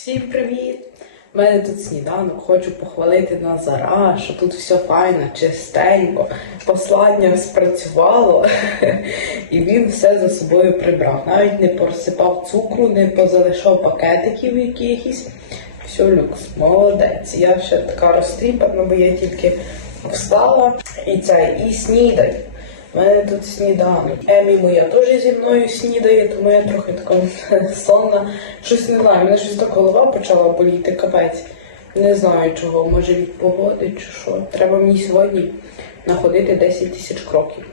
Всім привіт! У мене тут сніданок, хочу похвалити Назара, що тут все файно, чистенько, послання спрацювало, і він все за собою прибрав. Навіть не порозсипав цукру, не позалишав пакетиків якихось. Все, люкс, молодець. Я ще така розтріпана, бо я тільки встала і це, і снідай. У мене тут сніданок. Емі моя теж зі мною снідає, тому я трохи така сонна. Щось не знаю, мене щось так голова почала боліти, капець. Не знаю чого, може від погоди чи що. Треба мені сьогодні находити 10 тисяч кроків.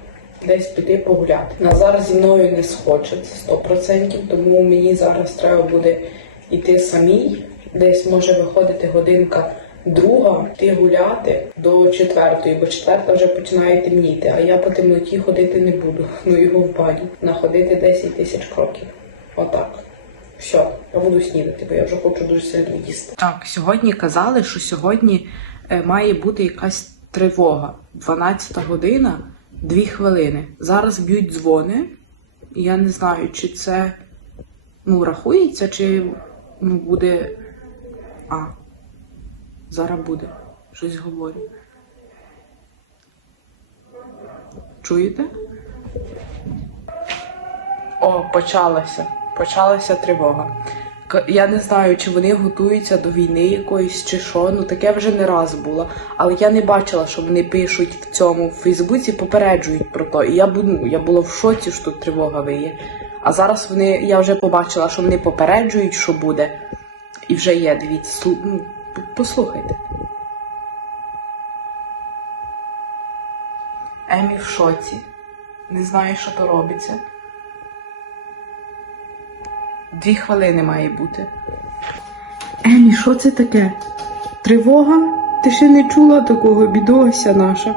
Десь піти погуляти. Назар зі мною не схоче, це 100%, тому мені зараз треба буде йти самій. Десь може виходити годинка друга, йти гуляти до четвертої, бо четверта вже починає темніти, а я по темноті ходити не буду. Ну його в бані. Находити 10 тисяч кроків. Отак. Все, я буду снідати, бо я вже хочу дуже сильно їсти. Так, сьогодні казали, що сьогодні е, має бути якась тривога. 12 година, 2 хвилини. Зараз б'ють дзвони. Я не знаю, чи це ну, рахується, чи ну, буде. А, зараз буде. Щось говорю. Чуєте? О, почалася. Почалася тривога. Я не знаю, чи вони готуються до війни якоїсь чи що. Ну таке вже не раз було. Але я не бачила, що вони пишуть в цьому в Фейсбуці, попереджують про то. І я ну, я була в шоці, що тут тривога виє. А зараз вони, я вже побачила, що вони попереджують, що буде. І вже є, дивіться, ну, послухайте. Емі в шоці. Не знає, що то робиться. Дві хвилини має бути. Емі, що це таке? Тривога? Ти ще не чула такого, бідося наша.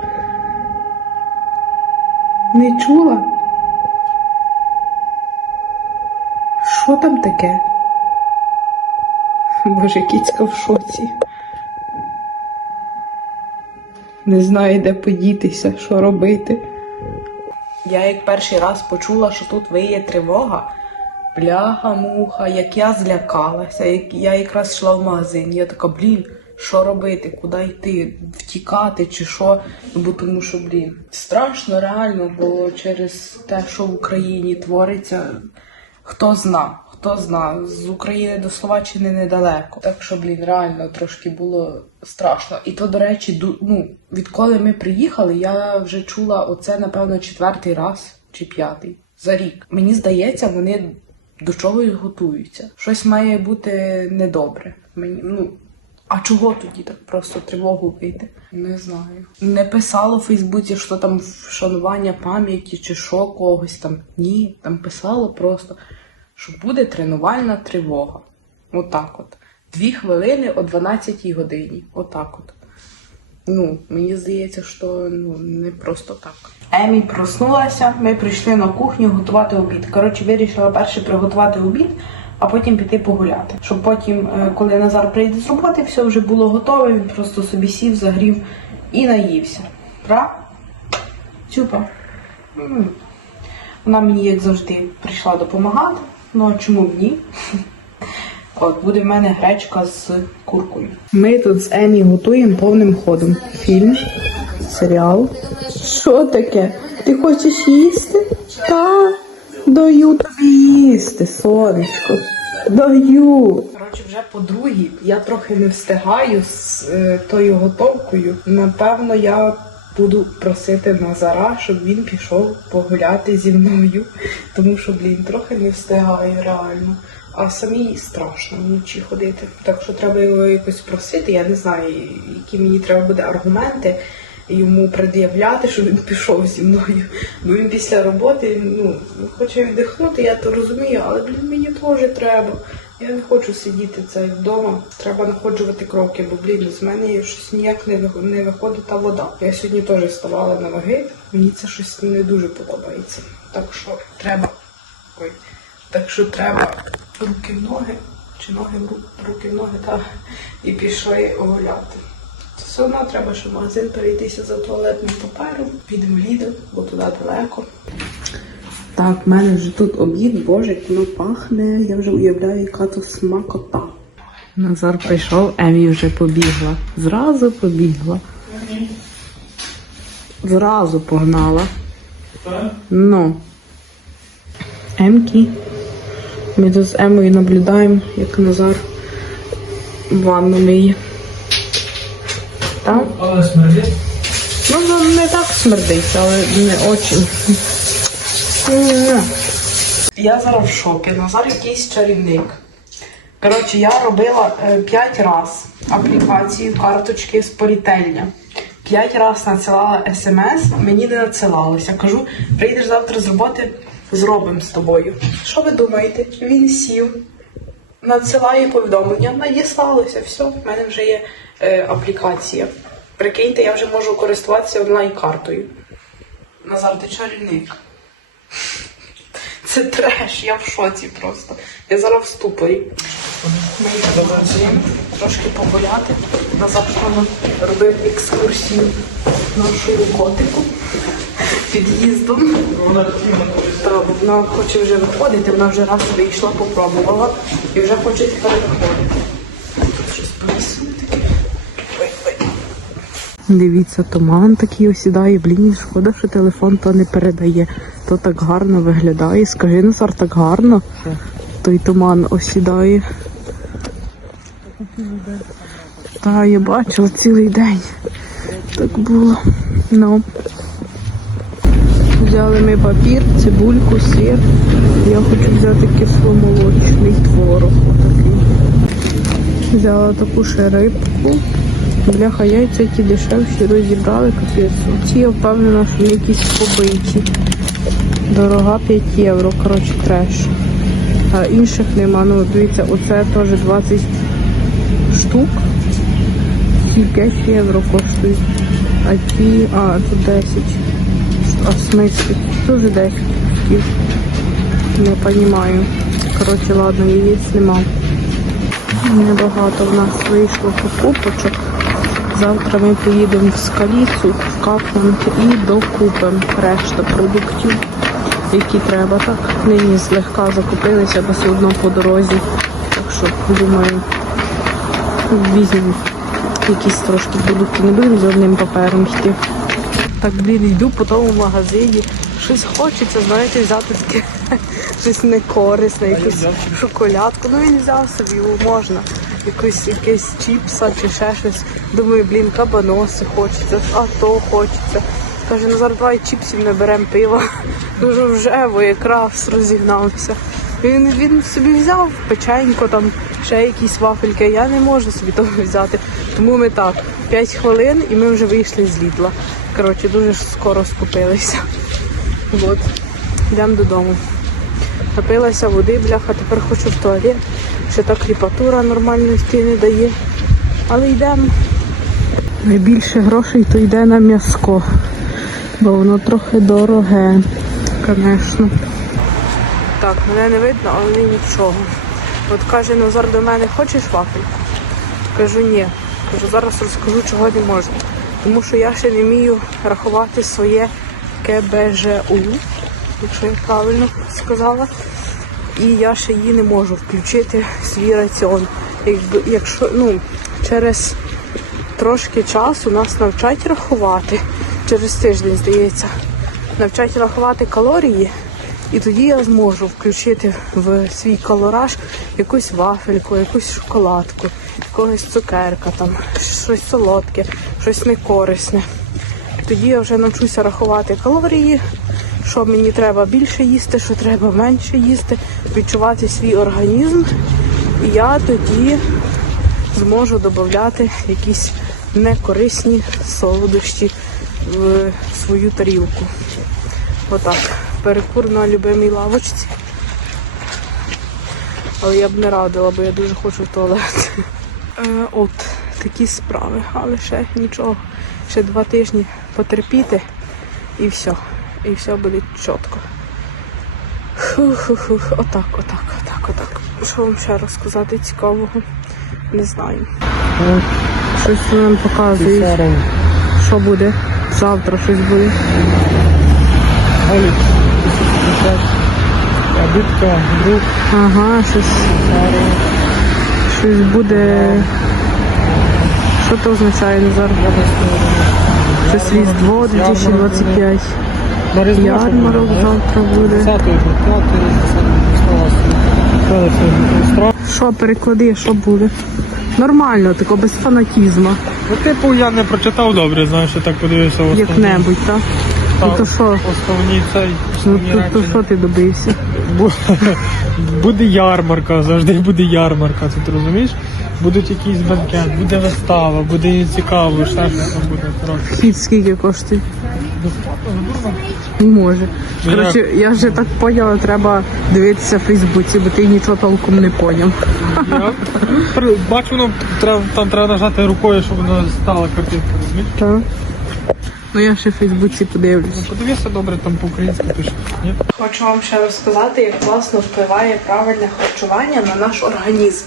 Не чула? Що там таке? Боже, кіцька в шоці. Не знає, де подітися, що робити. Я як перший раз почула, що тут виє тривога. Бляха, муха, як я злякалася, як я якраз йшла в магазин. Я така, блін, що робити, куди йти, втікати чи що. Бо тому що, блін, страшно реально, бо через те, що в Україні твориться, хто зна, хто зна, з України до Словаччини недалеко. Так що, блін, реально трошки було страшно. І то, до речі, ну, відколи ми приїхали, я вже чула оце, напевно, четвертий раз чи п'ятий за рік. Мені здається, вони до чогось готуються. Щось має бути недобре. Мені, ну, а чого тоді так просто тривогу вийти? Не знаю. Не писало в Фейсбуці, що там вшанування пам'яті чи що когось там. Ні, там писало просто, що буде тренувальна тривога. Отак от. Дві хвилини о 12 годині. Отак от. Ну, мені здається, що ну, не просто так. Емі проснулася, ми прийшли на кухню готувати обід. Коротше, вирішила перше приготувати обід, а потім піти погуляти. Щоб потім, е, коли Назар прийде з роботи, все вже було готове, він просто собі сів, загрів і наївся. Пра? М. Вона мені, як завжди, прийшла допомагати. Ну а чому б ні? От буде в мене гречка з куркою. Ми тут з Емі готуємо повним ходом. Фільм, серіал. Що таке? Ти хочеш їсти? Та даю тобі їсти, сонечко. Даю. Коротше, вже по другій я трохи не встигаю з е, тою готовкою. Напевно, я буду просити Назара, щоб він пішов погуляти зі мною. Тому що, блін, трохи не встигаю реально. А самій страшно вночі ходити. Так що треба його якось просити. Я не знаю, які мені треба буде аргументи йому пред'являти, щоб він пішов зі мною. Бо він після роботи ну, хоче віддихнути, я то розумію, але блін, мені теж треба. Я не хочу сидіти це вдома. Треба находжувати кроки, бо блін, з мене щось ніяк не виходить та вода. Я сьогодні теж вставала на ваги, мені це щось не дуже подобається. Так що треба. Ой. Так що треба руки в ноги, чи ноги в руки в ноги, та і пішли гуляти. Все одно треба, щоб магазин перейтися за туалетним папером. Підемо Lidl, бо туди далеко. Так, в мене вже тут обід, боже, як воно пахне. Я вже уявляю, яка то смакота. Назар прийшов, Емі вже побігла. Зразу побігла. Зразу погнала. Ну. Емкі. Ми тут з Емою наблюдаємо, як Назар ванну миє. Так? Але смердить. Ну, не так смердить, але не очень. Я зараз в шокі. Назар якийсь чарівник. Коротше, я робила 5 раз аплікацію карточки спорітельня. 5 раз надсилала смс, мені не надсилалося. Кажу, прийдеш завтра з роботи, зробимо з тобою. Що ви думаєте? Він сів, надсилає повідомлення, надіслалося, все, в мене вже є е, аплікація. Прикиньте, я вже можу користуватися онлайн-картою. Назар, ти чарівник. Це треш, я в шоці просто. Я зараз в ступорі. Ми йдемо в трошки погуляти. Назад нам робив екскурсію нашому котику під'їздом. Вона хоче вже виходити, вона вже раз вийшла, попробувала і вже хоче тепер виходити. Тут щось повісили таке. Ой, ой. Дивіться, туман такий осідає. Блін, шкода, що телефон то не передає. То так гарно виглядає. Скажи, Назар, так гарно. Той туман осідає. Та, я бачила цілий день. Так було. Ну. Взяли ми папір, цибульку, сир. Я хочу взяти кисломолочний творог. Отакий. Взяла таку ще рибку. Бляха, яйця ті дешевші розібрали капець. Ці я впевнена, що якісь побиті. Дорога 5 євро, коротше, треш. А інших нема. Ну, дивіться, оце теж 20 штук. Ці 5 євро коштують. А ті, а, тут 10. А в смысле? Тоже 10 штук. Не понимаю. Коротше, ладно, яєць нема. Небагато в нас вийшло покупочок. Завтра ми поїдемо в Скаліцу, в Кафман і докупимо решту продуктів, які треба. Так, нині злегка закупилися, бо все одно по дорозі. Так що, думаю, візьмемо якісь трошки продукти. Не будемо з одним папером йти. Так, блін, йду по тому магазині. Щось хочеться, знаєте, взяти таке щось некорисне, якусь шоколадку. Ну він взяв собі, його можна. Якусь якесь чіпса чи ще щось. Думаю, блін, кабаноси хочеться, а то хочеться. Каже, Назар, давай чіпсів не беремо пива. Дуже вже, бо якраз розігнався. Він, він собі взяв печенько, там ще якісь вафельки. Я не можу собі того взяти. Тому ми так, 5 хвилин і ми вже вийшли з Лідла. Коротше, дуже скоро скупилися. От, йдемо додому. Напилася води, бляха, тепер хочу в туалет. Ще та кріпатура нормально йти не дає. Але йдемо. Найбільше грошей то йде на м'яско, бо воно трохи дороге, звісно. Так, мене не видно, але нічого. От каже Назар до мене, хочеш вафельку? Кажу, ні. Кажу, зараз розкажу, чого не можна. Тому що я ще не вмію рахувати своє КБЖУ, якщо я правильно сказала. І я ще її не можу включити в свій раціон. Якби, якщо, ну, через трошки часу нас навчать рахувати, через тиждень, здається, навчать рахувати калорії, і тоді я зможу включити в свій калораж якусь вафельку, якусь шоколадку, якогось цукерка, там, щось солодке, щось некорисне. Тоді я вже навчуся рахувати калорії, що мені треба більше їсти, що треба менше їсти, відчувати свій організм. І я тоді зможу додати якісь некорисні солодощі в свою тарілку. Отак. Перекур на любимій лавочці. Але я б не радила, бо я дуже хочу в туалет. Е, от такі справи. Але ще нічого. Ще два тижні потерпіти і все. І все буде чітко. Отак, отак, отак, отак. Що вам ще розказати цікавого? Не знаю. Щось нам показують. Що буде? Завтра щось буде. Ага, щось. щось буде. Що це означає Назар? Щось Різдво 2025. Що Ярмарок завтра буде. 10 5 10 Що переклади, що буде? Нормально, тако без фанатізму. Ну, типу, я не прочитав добре, знаєш, я так подивився в. Як-небудь, так? Ну то що? Основні цей, Ну то, що ти добився? Бу- Буде ярмарка, завжди буде ярмарка, це ти розумієш? Будуть якийсь банкет, буде вистава, буде цікаво, ще щось там буде. коротше. Хід скільки коштує? Не може. Коротше, я вже так поняла, треба дивитися в Фейсбуці, бо ти нічого толком не поняв. Я при- бачу, ну, треба, там треба нажати рукою, щоб воно стала картинка, розумієш? Так. Ну я ще в Фейсбуці подивлюсь. Ну, подивися добре, там по-українськи пише. Ні? Хочу вам ще розказати, як класно впливає правильне харчування на наш організм.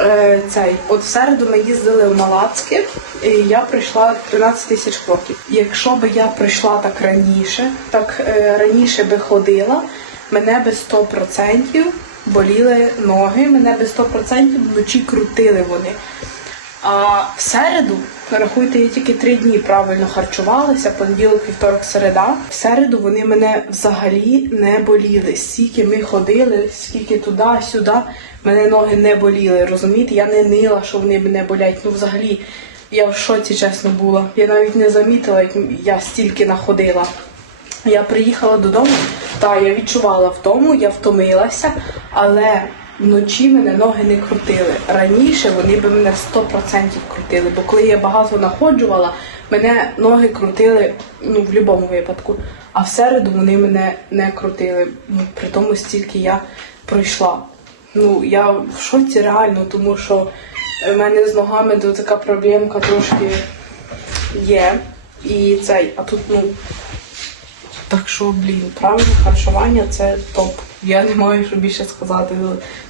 Е, цей, от в середу ми їздили в Малацьке, і я прийшла 13 тисяч кроків. Якщо би я прийшла так раніше, так е, раніше би ходила, мене би 100% боліли ноги, мене би 100% вночі крутили вони. А в середу, рахуйте, я тільки три дні правильно харчувалася, понеділок, вівторок, середа. В середу вони мене взагалі не боліли. Скільки ми ходили, скільки туди, сюди, мене ноги не боліли. Розумієте, я не нила, що вони мене болять. Ну, взагалі, я в шоці, чесно була. Я навіть не замітила, як я стільки находила. Я приїхала додому, та я відчувала втому, я втомилася, але вночі мене ноги не крутили. Раніше вони би мене 100% крутили, бо коли я багато находжувала, мене ноги крутили ну, в будь-якому випадку. А в середу вони мене не крутили. Ну, при тому стільки я пройшла. Ну, я в шоці реально, тому що в мене з ногами то така проблемка трошки є. І цей, а тут, ну, так що, блін, правильне харчування це топ. Я не маю що більше сказати,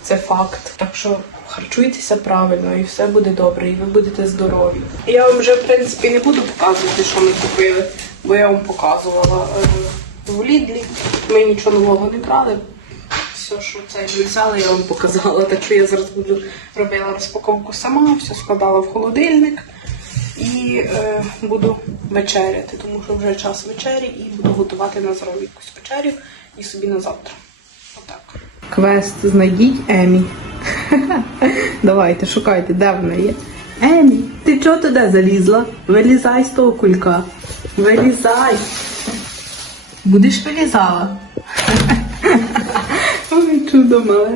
це факт. Так що харчуйтеся правильно і все буде добре, і ви будете здорові. Я вам вже, в принципі, не буду показувати, що ми купили, бо я вам показувала е, в Лідлі. Ми нічого нового не брали. Все, що це ми взяли, я вам показала. Так що я зараз буду робила розпаковку сама, все складала в холодильник і е, буду вечеряти, тому що вже час вечері і буду готувати на здоров'я якусь вечерю і собі на завтра. Квест знайдіть Емі. Давайте, шукайте, де вона є. Емі, ти чого туди залізла? Вилізай з того кулька. Вилізай. Будеш вилізала? Ой, чудо мале.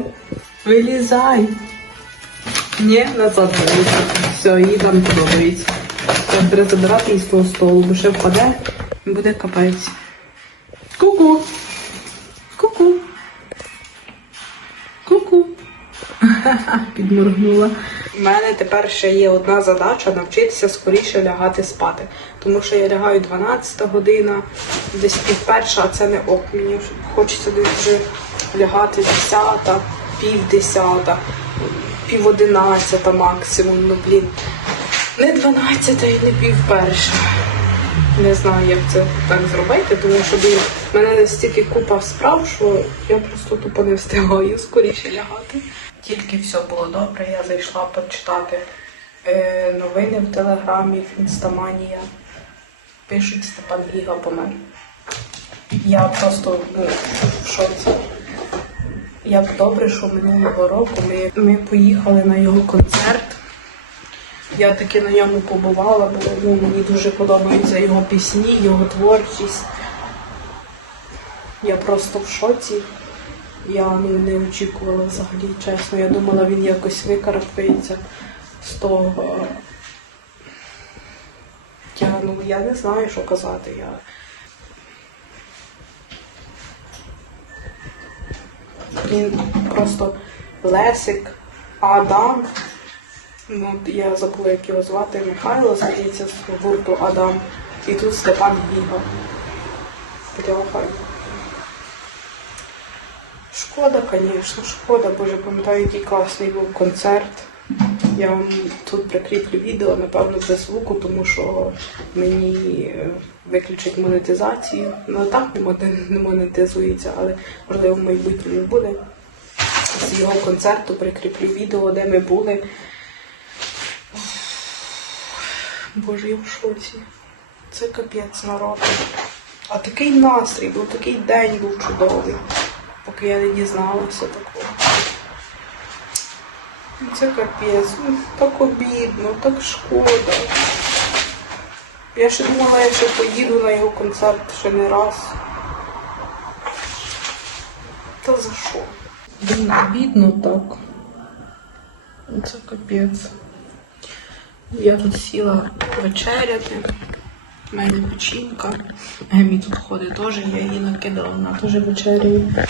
Вилізай. Ні, назад вилізай. Все, їй там подобається. Треба забирати її з того столу, бо ще впаде і буде капець. Ку-ку. Ку-ку. Підморгнула. У мене тепер ще є одна задача навчитися скоріше лягати спати. Тому що я лягаю 12 година, десь пів перша, а це не ок. Мені хочеться десь вже лягати 10, пів 10, пів 11 максимум. Ну блін. Не 12 і не пів перша. Не знаю, як це так зробити, тому що в мене настільки купа справ, що я просто тупо не встигаю скоріше лягати. Тільки все було добре, я зайшла почитати е, новини в телеграмі, в інстаманія. Пишуть Степан Гіга помер. Я просто ну, в шоці. Як добре, що минулого року ми, ми поїхали на його концерт. Я таки на ньому побувала, бо ну, мені дуже подобаються його пісні, його творчість. Я просто в шоці. Я не очікувала взагалі, чесно. Я думала, він якось викарабкається з того. Я, ну, я не знаю, що казати. Я... Він просто Лесик, Адам. Ну, я забула, як його звати Михайло, здається, з гурту Адам. І тут Степан Гіга. Бляха. Шкода, звісно, шкода, боже, пам'ятаю, який класний був концерт. Я вам тут прикріплю відео, напевно, без звуку, тому що мені е, виключать монетизацію. Ну так не не монетизується, але можливо в майбутньому буде. з його концерту прикріплю відео, де ми були. Боже, я в шоці. Це капець народ. А такий настрій був, такий день був чудовий, поки я не дізналася такого. Це капець, ну, так обідно, так шкода. Я ще думала, я ще поїду на його концерт ще не раз. Та за що? Блін, обідно так. Це капець. Я тут сіла вечеряти. У мене печінка. Гемі тут ходить теж, я її накидала, вона теж вечеряє.